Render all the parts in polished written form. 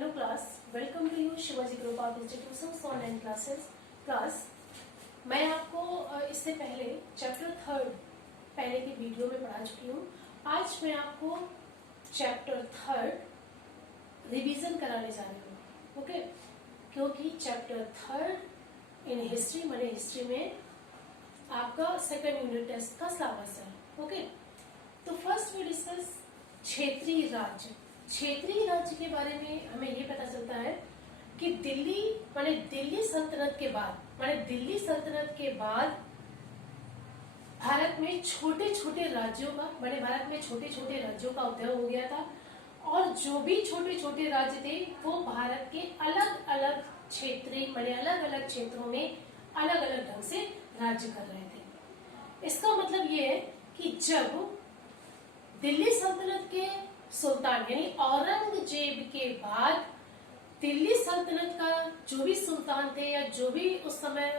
Hello class, welcome to you Shivaji Group of Institutions online classes. Class मैं आपको इससे पहले चैप्टर 3 पहले की वीडियो में पढ़ा चुकी हूँ। आज मैं आपको चैप्टर 3 रिवीजन कराने जा रही हूँ। ओके, क्योंकि चैप्टर 3 इन हिस्ट्री मैंने हिस्ट्री में आपका सेकंड यूनिट टेस्ट का सिलेबस है। ओके, तो फर्स्ट वी डिस्कस क्षेत्रीय राज्य। क्षेत्रीय राज्य के बारे में हमें ये पता चलता है कि दिल्ली सल्तनत के बाद भारत में छोटे छोटे राज्यों का उदय हो गया था, और जो भी छोटे छोटे राज्य थे वो भारत के अलग अलग क्षेत्रों में अलग अलग ढंग से राज्य कर रहे थे। इसका मतलब ये है कि जब दिल्ली सल्तनत के सुल्तान यानी औरंगजेब के बाद दिल्ली सल्तनत का जो भी सुल्तान थे या जो भी उस समय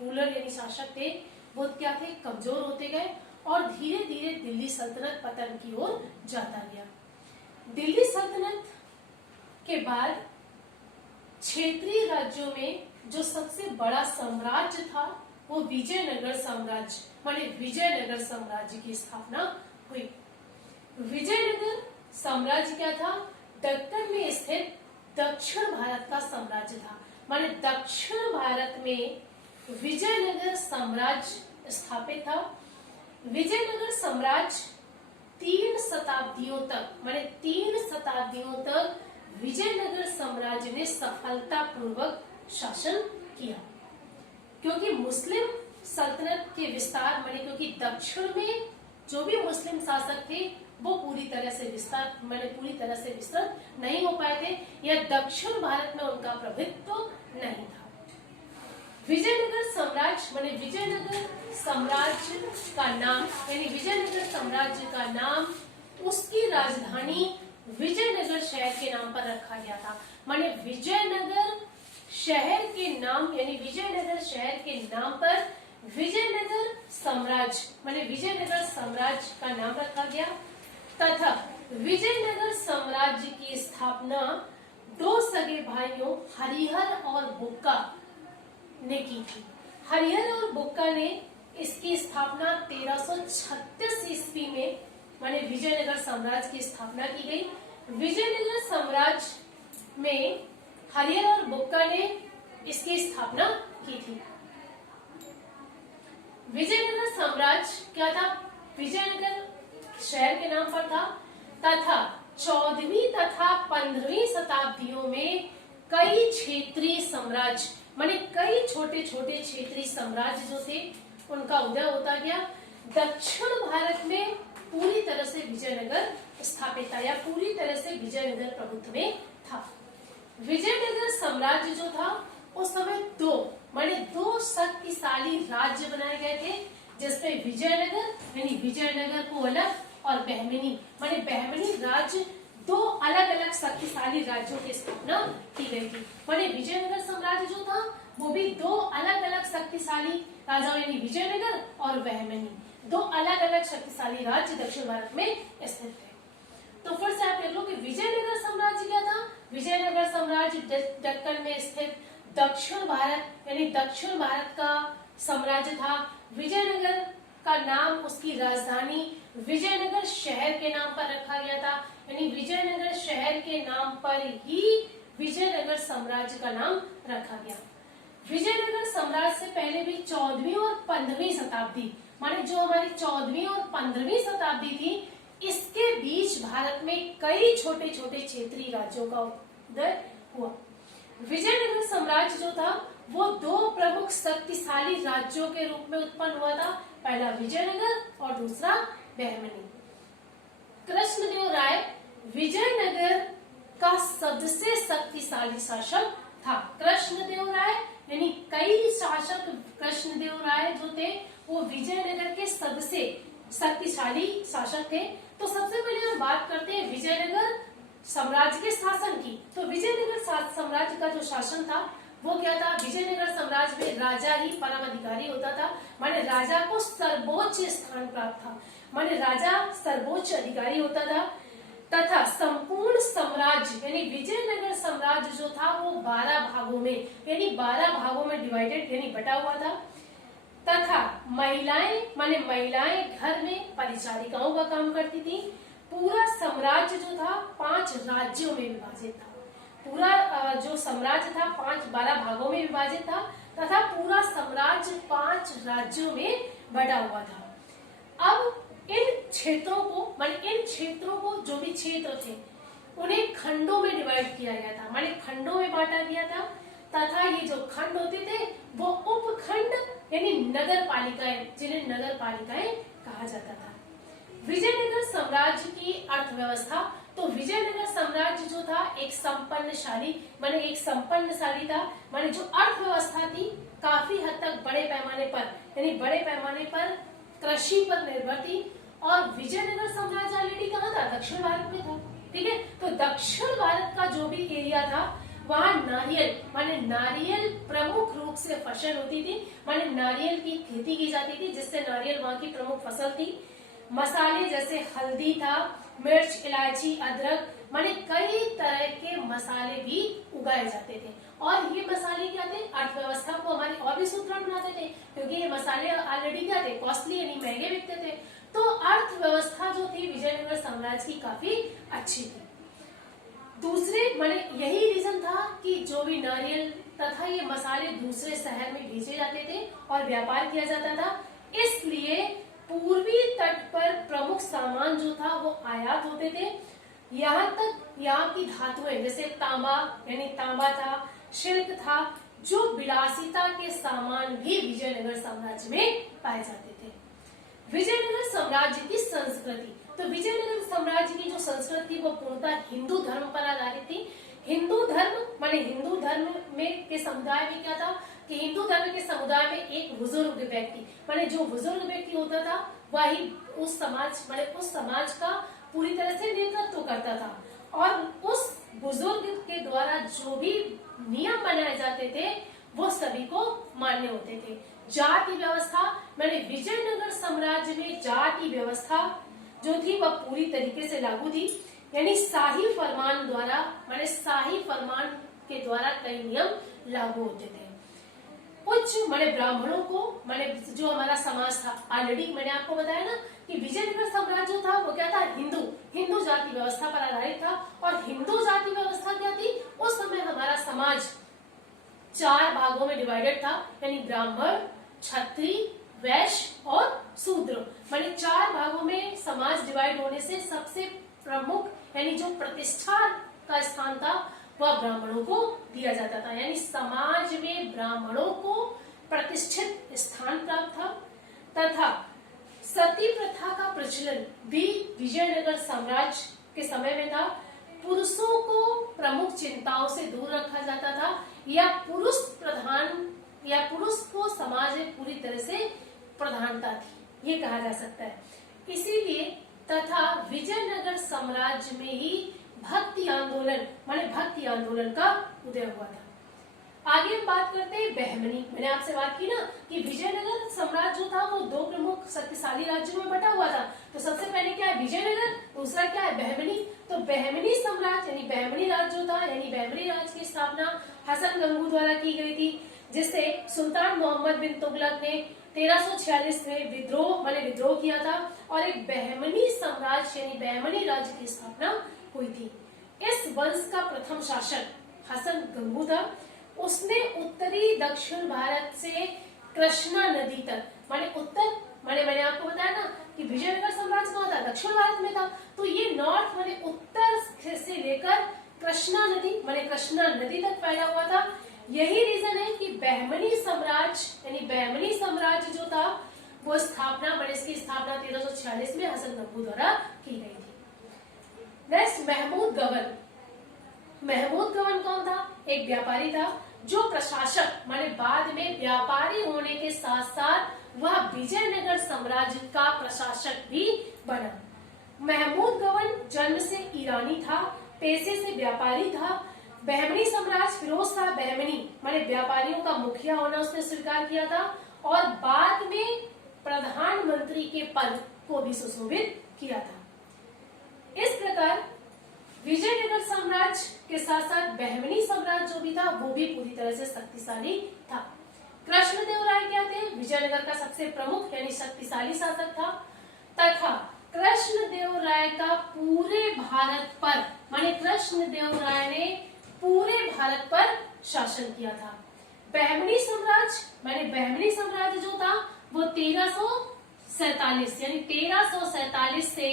रूलर यानी शासक थे वो क्या थे, कमजोर होते गए और धीरे धीरे दिल्ली सल्तनत पतन की ओर जाता गया। दिल्ली सल्तनत के बाद क्षेत्रीय राज्यों में जो सबसे बड़ा साम्राज्य था वो विजयनगर साम्राज्य की स्थापना हुई। विजयनगर साम्राज्य क्या था? दक्कन में स्थित दक्षिण भारत का साम्राज्य था। माने दक्षिण भारत में विजयनगर साम्राज्य स्थापित था। विजयनगर साम्राज्य 3 शताब्दियों तक विजयनगर साम्राज्य ने सफलतापूर्वक शासन किया, क्योंकि मुस्लिम सल्तनत के विस्तार क्योंकि दक्षिण में जो भी मुस्लिम शासक थे वो पूरी तरह से विस्तृत नहीं हो पाए थे, या दक्षिण भारत में उनका प्रभुत्व नहीं था। विजयनगर साम्राज्य का नाम उसकी राजधानी विजयनगर शहर के नाम पर रखा गया था। माने विजयनगर शहर के नाम पर विजयनगर साम्राज्य का नाम रखा गया, तथा विजयनगर साम्राज्य की स्थापना 2 सगे भाइयों हरिहर और बुक्का ने की थी। हरिहर और बुक्का ने इसकी स्थापना 1336 ईस्वी में विजयनगर साम्राज्य की स्थापना की गई। विजयनगर साम्राज्य में हरिहर और बुक्का ने इसकी स्थापना की थी। विजयनगर साम्राज्य क्या था? विजयनगर शहर के नाम पर था, तथा 14वीं तथा 15वीं शताब्दियों में कई क्षेत्रीय साम्राज्य कई छोटे छोटे क्षेत्रीय साम्राज्य जो थे उनका उदय होता गया। दक्षिण भारत में पूरी तरह से विजयनगर स्थापित था, या पूरी तरह से विजयनगर प्रभुत्व में था। विजयनगर साम्राज्य जो था उस समय दो शक्तिशाली राज्य बनाए गए थे, जिसमें विजयनगर को अलग और बहमनी राज्य 2 अलग अलग शक्तिशाली राज्यों की स्थापना की गई थी। विजयनगर साम्राज्य जो था वो भी 2 अलग अलग शक्तिशाली राजाओं विजयनगर और बहमनी 2 अलग अलग शक्तिशाली राज्य दक्षिण भारत में स्थित थे। तो फिर से आप देख लो कि विजयनगर साम्राज्य क्या था? विजयनगर साम्राज्य दक्कन में स्थित दक्षिण भारत का साम्राज्य था। विजयनगर का नाम उसकी राजधानी विजयनगर शहर के नाम पर रखा गया था, विजयनगर शहर के नाम पर ही विजयनगर साम्राज्य का नाम रखा गया। विजयनगर साम्राज्य से पहले भी 14वीं और 15वीं शताब्दी जो हमारी 14वीं और 15वीं शताब्दी थी, इसके बीच भारत में कई छोटे छोटे क्षेत्रीय राज्यों का उदय हुआ। विजयनगर साम्राज्य जो था वो 2 प्रमुख शक्तिशाली राज्यों के रूप में उत्पन्न हुआ था, पहला विजयनगर और दूसरा बहमनी। कृष्णदेव राय विजयनगर का सबसे शक्तिशाली शासक था। कृष्णदेव राय कृष्णदेव राय जो थे वो विजयनगर के सबसे शक्तिशाली शासक थे। तो सबसे पहले हम बात करते हैं विजयनगर साम्राज्य के शासन की। तो विजयनगर साम्राज्य का जो शासन था वो क्या था? विजयनगर साम्राज्य में राजा ही परम अधिकारी होता था, राजा को सर्वोच्च स्थान प्राप्त था, राजा सर्वोच्च अधिकारी होता था। तथा संपूर्ण साम्राज्य यानी विजयनगर साम्राज्य जो था वो 12 भागों में यानी 12 भागों में डिवाइडेड यानी बटा हुआ था। तथा महिलाएं माने महिलाएं घर में परिचारिकाओं का काम करती थी। पूरा साम्राज्य जो था 5 राज्यों में विभाजित था। पूरा जो साम्राज्य था 12 भागों में विभाजित था तथा पूरा साम्राज्य 5 राज्यों में बटा हुआ था। अब इन क्षेत्रों को जो भी क्षेत्र थे उन्हें खंडों में डिवाइड किया गया था, माने खंडों में बांटा गया था तथा ये जो खंड होते थे वो उपखंड यानी नगर पालिकाएं, जिन्हें नगर पालिकाएं कहा जाता था। विजयनगर साम्राज्य की अर्थव्यवस्था, तो विजयनगर साम्राज्य जो था एक संपन्नशाली था, माने जो अर्थव्यवस्था थी काफी हद तक बड़े पैमाने पर कृषि पर निर्भर थी। और विजयनगर साम्राज्य ऑलरेडी कहाँ था? दक्षिण भारत में था। ठीक है, तो दक्षिण भारत का जो भी एरिया था वहाँ नारियल प्रमुख रूप से फसल होती थी, माने नारियल की खेती की जाती थी, जिससे नारियल वहाँ की प्रमुख फसल थी। मसाले जैसे हल्दी था, मिर्च, इलायची, अदरक, माने कई तरह के मसाले भी उगाए जाते थे। और ये मसाले क्या थे? अर्थव्यवस्था को हमारी और भी सुदृढ़ बनाते थे, क्योंकि ये मसाले ऑलरेडी क्या थे? कॉस्टली यानी महंगे बिकते थे। तो अर्थव्यवस्था जो थी विजयनगर साम्राज्य की काफी अच्छी थी। दूसरे माने यही रीजन था कि जो भी नारियल तथा ये मसाले दूसरे शहर में भेजे जाते थे और व्यापार किया जाता था, इसलिए पूर्वी तट पर प्रमुख सामान जो था वो आयात होते थे। यहाँ तक यहाँ की धातुएं जैसे तांबा था, शिल्क था, जो विलासिता के सामान भी विजयनगर साम्राज्य में पाए जाते थे। विजयनगर साम्राज्य की संस्कृति, तो विजयनगर साम्राज्य की जो संस्कृति थी वो पूर्णतः हिंदू धर्म पर आधारित थी। हिंदू धर्म में के समुदाय में क्या था कि हिंदू धर्म के समुदाय में एक बुजुर्ग व्यक्ति, माने जो बुजुर्ग व्यक्ति होता था वही उस समाज का पूरी तरह से नेतृत्व करता था। और उस बुजुर्ग के द्वारा जो भी नियम बनाए जाते थे वो सभी को मान्य होते थे। जाति व्यवस्था, माने विजयनगर साम्राज्य में जाति व्यवस्था जो थी वह पूरी तरीके से लागू थी, यानी शाही फरमान के द्वारा कई नियम लागू होते थे। उच्च माने ब्राह्मणों को, माने जो हमारा समाज था, ऑलरेडी मैंने आपको बताया ना कि विजयनगर साम्राज्य था वो क्या था? हिंदू जाति व्यवस्था पर आधारित था। और हिंदू जाति व्यवस्था क्या थी? उस समय हमारा समाज 4 भागों में डिवाइडेड था, यानी ब्राह्मण, क्षत्रिय, वैश्य और शूद्र, माने 4 भागों में समाज डिवाइड होने से सबसे प्रमुख यानी जो प्रतिष्ठा का स्थान था वह ब्राह्मणों को दिया जाता था, यानी समाज में ब्राह्मणों को प्रतिष्ठित स्थान प्राप्त था। तथा सती प्रथा का प्रचलन भी विजयनगर साम्राज्य के समय में था। पुरुषों को प्रमुख चिंताओं से दूर रखा जाता था, या पुरुष को समाज में पूरी तरह से प्रधानता थी, ये कहा जा सकता है। इसीलिए तथा विजयनगर साम्राज्य में ही भक्ति आंदोलन का उदय हुआ था। आगे हम बात करते हैं बहमनी। मैंने आपसे बात की ना कि विजयनगर साम्राज्य जो था वो 2 प्रमुख शक्तिशाली राज्यों में बटा हुआ था। तो सबसे पहले क्या है? विजयनगर, दूसरा क्या है? बहमनी। तो बहमनी साम्राज्य यानी बहमनी राज्य जो था, यानी बहमनी राज्य की स्थापना हसन गंगू द्वारा की गई थी, जिससे सुल्तान मोहम्मद बिन तुगलक ने 1346 में विद्रोह किया था और एक बहमनी साम्राज्य यानी बहमनी राज्य की स्थापना हुई थी। इस वंश का प्रथम शासक हसन गंगू था। उसने उत्तरी दक्षिण भारत से कृष्णा नदी तक, मैंने आपको बताया ना कि विजयनगर साम्राज्य कहाँ था? दक्षिण भारत में था। तो ये नॉर्थ उत्तर से लेकर कृष्णा नदी तक फैला हुआ था। यही रीजन है कि बहमनी साम्राज्य जो था वो इसकी स्थापना 1346 में हसन गंगू द्वारा की गई थी। नेक्स्ट महमूद गवन कौन था? एक व्यापारी था जो प्रशासक बाद में व्यापारी होने के साथ साथ वह विजयनगर साम्राज्य का प्रशासक भी बना। महमूद गवन जन्म से ईरानी था, पेशे से व्यापारी था। बहमनी साम्राज्य फिरोज शाह बहमनी व्यापारियों का मुखिया होना उसने स्वीकार किया था और बाद में प्रधानमंत्री के पद को भी सुशोभित किया था। इस प्रकार विजयनगर साम्राज्य के साथ साथ बहमनी साम्राज्य जो भी था वो भी पूरी तरह से शक्तिशाली था। कृष्णदेवराय क्या थे? विजयनगर का सबसे प्रमुख यानी शक्तिशाली शासक था तथा कृष्णदेवराय का पूरे भारत पर माने कृष्णदेवराय ने पूरे भारत पर शासन किया था। बहमनी साम्राज्य माने बहमनी साम्राज्य जो था वो 1347 यानी 1347 से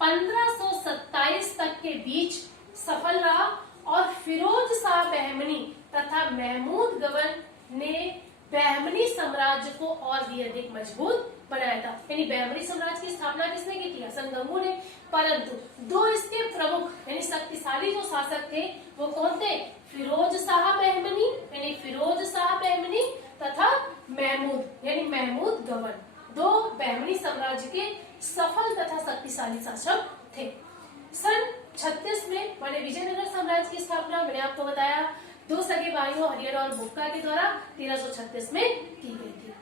1527 तक के बीच सफल रहा और फिरोज शाह बहमनी तथा महमूद गवन ने बहमनी साम्राज्य को और भी अधिक मजबूत बनाया था। यानी बहमनी साम्राज्य की स्थापना किसने की थी? हसन गंगू ने। परंतु दो इसके प्रमुख यानी शक्तिशाली जो शासक थे वो कौन थे? फिरोज शाह बहमनी यानी फिरोज शाह बहमनी तथा महमूद यानी महमूद गवन, दो बहमनी साम्राज्य के सफल तथा शक्तिशाली शासक थे। सन 36 में माने विजयनगर साम्राज्य की स्थापना मैंने आपको बताया दो सगे भाइयों हरिहर और बुक्का के द्वारा 1336 में की गई थी।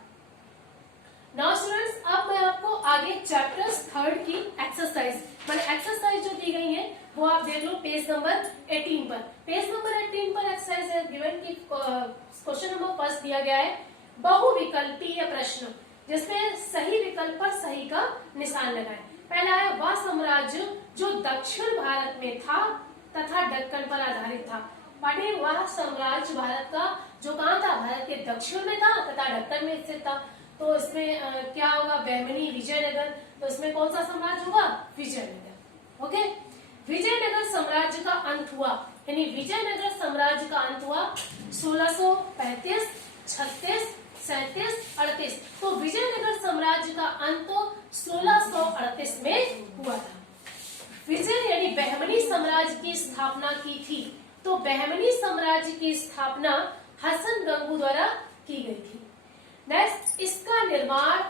नाउ स्टूडेंट्स, अब मैं आपको आगे चैप्टर्स 3 की एक्सरसाइज माने एक्सरसाइज जो दी गई है वो आप देख लो पेज नंबर 18 पर। पेज नंबर 18 पर एक्सरसाइज है गिवन की क्वेश्चन नंबर फर्स्ट दिया गया है बहुविकल्पीय प्रश्न जिसमें सही विकल्प पर सही का निशान लगाएं। पहला है वह साम्राज्य जो दक्षिण भारत में था तथा दक्कन पर आधारित था। माने वह साम्राज्य भारत का जो कहाँ था? भारत के दक्षिण में था तथा दक्कन में स्थित था। तो इसमें क्या होगा? बहमनी विजयनगर, तो इसमें कौन सा साम्राज्य होगा? विजयनगर। ओके, विजयनगर साम्राज्य का अंत हुआ यानी विजयनगर साम्राज्य का अंत हुआ 1635, 36, 37, 38। तो विजयनगर साम्राज्य का अंत 1638 में हुआ था। विजय यानी बहमनी साम्राज्य की स्थापना की थी। तो बहमनी साम्राज्य की स्थापना हसन गंगू द्वारा की गई थी। नेक्स्ट, इसका निर्माण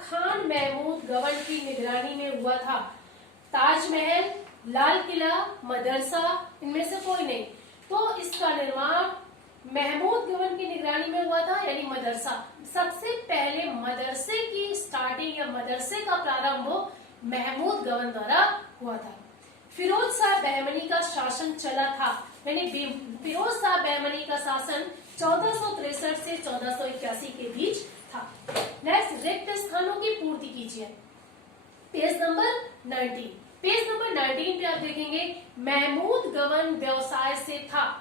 खान महमूद गवन की निगरानी में हुआ था। ताजमहल, लाल किला, मदरसा इनमें से कोई नहीं। तो इसका निर्माण महमूद गवन की निगरानी में हुआ था यानी मदरसा। सबसे पहले मदरसे की स्टार्टिंग या मदरसे का प्रारंभ महमूद गवन द्वारा हुआ था। फिरोज शाह बहमनी का शासन चला था यानी फिरोज शाह बहमनी का शासन 1463 से 1481 के बीच था। नेक्स्ट, रिक्त स्थानों की पूर्ति कीजिए। Page number 19। पेज नंबर 19 पे आप देखेंगे महमूद गवन व्यवसाय से था।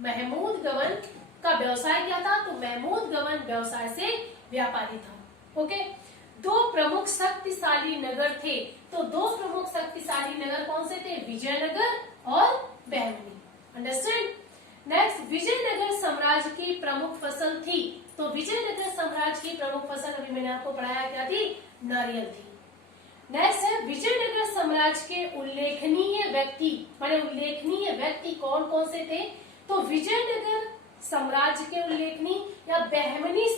महमूद गवन का व्यवसाय क्या था? तो महमूद गवन व्यवसाय से व्यापारी था। ओके, दो प्रमुख शक्तिशाली नगर थे। तो दो प्रमुख शक्तिशाली नगर कौन से थे? विजयनगर और बहमनी। अंडरस्टैंड? नेक्स्ट, विजयनगर साम्राज्य की प्रमुख फसल थी। तो विजयनगर साम्राज्य की प्रमुख फसल अभी मैंने आपको पढ़ाया क्या थी? नारियल थी। नेक्स्ट है विजयनगर साम्राज्य के उल्लेखनीय व्यक्ति माने उल्लेखनीय व्यक्ति कौन कौन से थे? तो विजयनगर साम्राज्य के उल्लेखनीय या बहमनी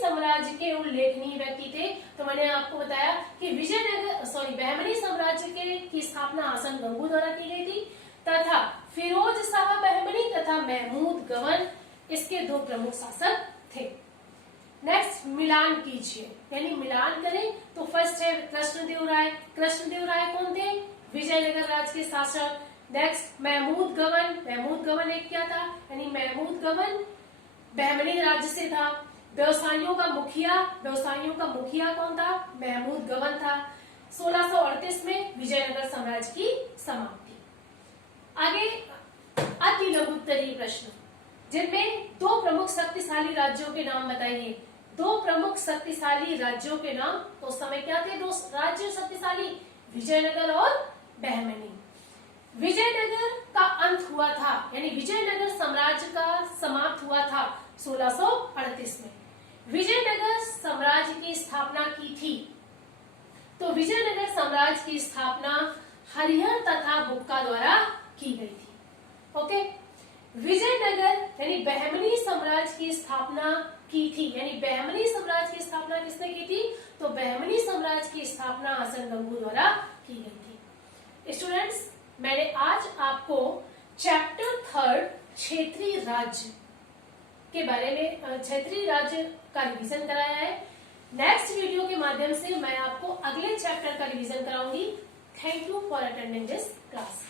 साम्राज्य के उल्लेखनीय व्यक्ति थे। तो मैंने आपको बताया कि बहमनी साम्राज्य की स्थापना हसन गंगू द्वारा की गई थी तथा फिरोज शाह बहमनी तथा महमूद गवन इसके दो प्रमुख शासक थे। नेक्स्ट, मिलान कीजिए यानी मिलान करें। तो फर्स्ट है कृष्णदेवराय। कृष्णदेवराय कौन थे? विजयनगर राज्य के शासक। नेक्स्ट, महमूद गवन एक क्या था? यानी महमूद गवन बहमनी राज्य से था। व्यवसायियों का मुखिया कौन था? महमूद गवन था। 1638 में विजयनगर साम्राज्य की समाप्ति। आगे अति लघुत्तरीय प्रश्न जिनमें दो प्रमुख शक्तिशाली राज्यों के नाम बताइए। दो प्रमुख शक्तिशाली राज्यों के नाम। तो उस समय क्या थे दो राज्य शक्तिशाली? विजयनगर और बहमनी। विजयनगर का अंत हुआ था यानी विजयनगर साम्राज्य का समाप्त हुआ था 1638 में। विजयनगर साम्राज्य की स्थापना की थी। तो विजयनगर साम्राज्य की स्थापना हरिहर तथा बुक्का द्वारा की गई थी। ओके, विजयनगर यानी बहमनी साम्राज्य की स्थापना की थी यानी बहमनी साम्राज्य की स्थापना किसने की थी? तो बहमनी साम्राज्य की स्थापना हसन गंगू द्वारा की गई थी। स्टूडेंट्स, मैंने आज आपको चैप्टर 3 क्षेत्रीय राज्य के बारे में क्षेत्रीय राज्य का रिवीजन कराया है। नेक्स्ट वीडियो के माध्यम से मैं आपको अगले चैप्टर का revision कराऊंगी। Thank you for attending this class.